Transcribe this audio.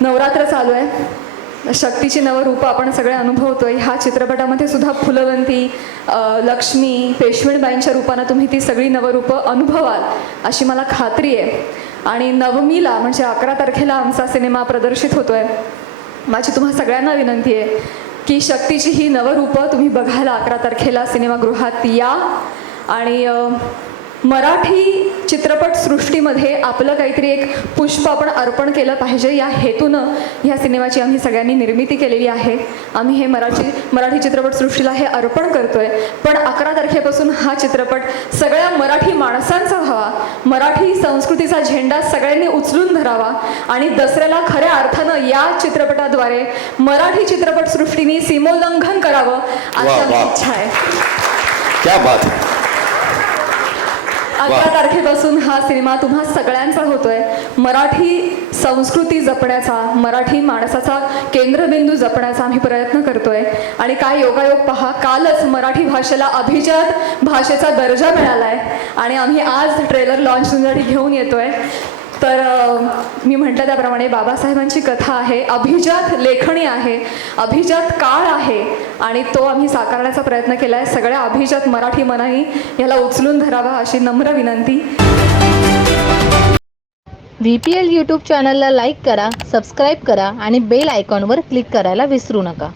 नवरात्र चालू आहे. शक्तीची नवरूपं आपण सगळे अनुभवतोय. ह्या चित्रपटामध्ये सुद्धा फुलवंती लक्ष्मी पेशवेणबाईंच्या रूपानं तुम्ही ती सगळी नवरूपं अनुभवाल अशी मला खात्री आहे. आणि नवमीला म्हणजे अकरा तारखेला आमचा सिनेमा प्रदर्शित होतोय. माझी तुम्हा सगळ्यांना विनंती आहे की शक्तीची ही नवरूपं तुम्ही बघायला अकरा तारखेला सिनेमागृहात या. आणि मराठी चित्रपटसृष्टीमध्ये आपलं काहीतरी एक पुष्प आपण अर्पण केलं पाहिजे या हेतूनं ह्या सिनेमाची आम्ही सगळ्यांनी निर्मिती केलेली आहे. आम्ही हे मराठी मराठी चित्रपटसृष्टीला हे अर्पण करतोय. पण अकरा तारखेपासून हा चित्रपट सगळ्या मराठी माणसांचा व्हावा मराठी संस्कृतीचा झेंडा सगळ्यांनी उचलून धरावा आणि दसऱ्याला खऱ्या अर्थानं या चित्रपटाद्वारे मराठी चित्रपटसृष्टीने सीमोल्लंघन करावं अशी आमची. इच्छा आहे. क्या बात अकरा तारखेपासून हा सिनेमा तुम्हा सगळ्यांचा होतोय. मराठी संस्कृती जपण्याचा मराठी माणसाचा केंद्रबिंदू जपण्याचा आम्ही प्रयत्न करतोय. आणि काय योगायोग पहा कालच मराठी भाषेला अभिजात भाषेचा दर्जा मिळालाय. आणि आम्ही आज ट्रेलर लॉन्च घेऊन येतोय. तर मी म्हटलं त्याप्रमाणे बाबासाहेबांची कथा आहे. अभिजात लेखणी आहे. अभिजात काळ आहे. आणि तो आम्ही साकारण्याचा प्रयत्न केला आहे सगळ्या अभिजात मराठी मनाही याला उचलून धरावा अशी नम्र विनंती. व्ही पी एल यूट्यूब चॅनलला लाईक करा सबस्क्राईब करा आणि बेल आयकॉनवर क्लिक करायला विसरू नका.